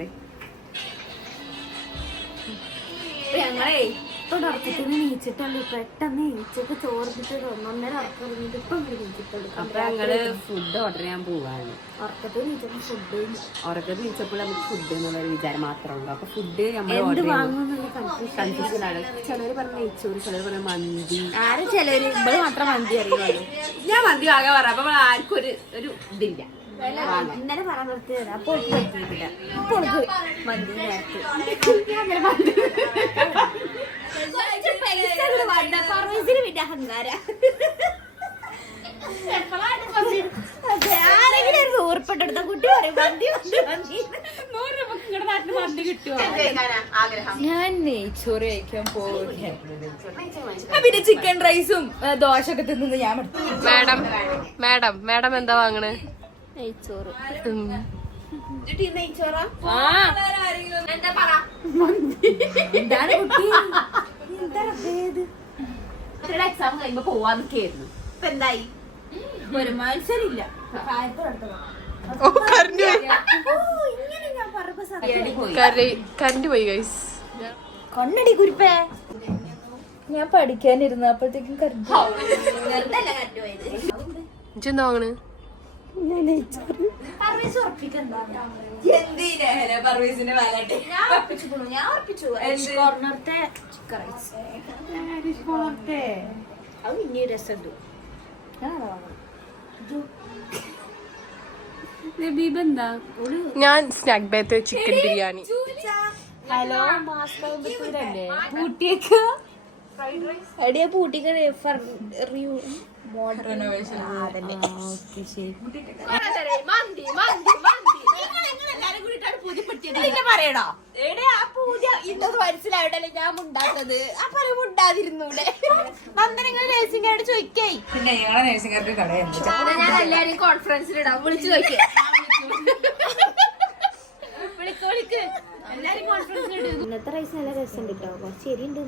പറയും ഞങ്ങളേ ഇപ്പൊ ഉറക്കത്തിന് നീച്ചിട്ടുള്ളൂ പെട്ടെന്ന് നീച്ചൊക്കെ ഒന്നൊന്നര ഉറക്കം ഇറങ്ങിയിട്ട് ഇപ്പൊ നീച്ചിട്ടുള്ളൂ അപ്പൊ ഞങ്ങൾ ഫുഡ് ഓർഡർ ചെയ്യാൻ പോവാണ്. ഉറക്കത്തിൽ നീച്ചപ്പോ ഫുഡ് ഉറക്കത്തിൽ വിളിച്ചപ്പോൾ നമുക്ക് ഫുഡ് എന്നുള്ള വിചാരം മാത്രമേ ഉള്ളൂ. അപ്പൊ ഫുഡ് എന്ത് ഓർഡർ ചെയ്യുന്നു. വാങ്ങുന്നുള്ള കൺഫ്യൂഷൻ കൺഫ്യൂഷൻ ആണ്. ചിലര് പറഞ്ഞ നെയ്ച്ചോറ് ചിലര് പറഞ്ഞ മന്തി. ആരും ചിലര് ഇവിടെ മാത്രം മന്തി അറിയുള്ളൂ. ഞാൻ മന്തി വാങ്ങാൻ പറയാം അപ്പൊ ആർക്കും ഒരു ഒരു ഇതില്ല. ഇന്നലെ പറയാൻ നിർത്തിയത് അപ്പോൾ പറ്റിയിട്ടില്ല. അപ്പോൾ മന്തി നേരത്തെ. പിന്നെ അഹങ്കാര. ആരെങ്കിലും ഒരു നൂറുപ്പെട്ടെടുത്ത കുട്ടി പറയും മന്തി മന്തി മന്തി. മന്തി കിട്ടുമോ ഞാൻ നെയ്ച്ചോറ് കഴിക്കാൻ പോവുകയാണ് പിന്നെ ചിക്കൻ റൈസും ദോശ ഒക്കെ തിന്നു ഞാൻ. മാഡം മാഡം മാഡം എന്താ വാങ്ങണേ? നെയ്ച്ചോറ്. എന്താ? എക്സാം കഴിയുമ്പോ ഇപ്പൊ എന്തായി? ഒരു മത്സരില്ല ഓ കറണ്ട് പോയി. ഗൈസ് കണ്ണടി കുരിപ്പേ. ഞാൻ പഠിക്കാനിരുന്നു അപ്പോഴത്തേക്കും കറി ഇജ്ജെന്താ വാങ്ങണ്? ഞാൻ ഞാൻ അത് ഇനി സ്നാക്ക് ബാത്ത് ചിക്കൻ ബിരിയാണി. ഹലോ പൂട്ടിയേക്ക്? എടിയാ പൂട്ടിക്കണേ പറയണോ എടേ ആ പൂജ ഇന്നത് മനസ്സിലായിട്ടല്ലേ ഞാൻ അപ്പൊ പിന്നെ ഞങ്ങളെ നേഴ്സിംഗാർക്ക് കടയുണ്ട് ഞാൻ എല്ലാരും കോൺഫറൻസിൽ ഇടാം. വിളിച്ചു നോക്കിയേ വിളിക്ക് വിളിക്ക്. എല്ലാരും കോൺഫറൻസിൽ ഇടും. ഇന്നത്തെ റൈസ് നല്ല രസം കിട്ടോ കുറച്ച് എരിയുണ്ട്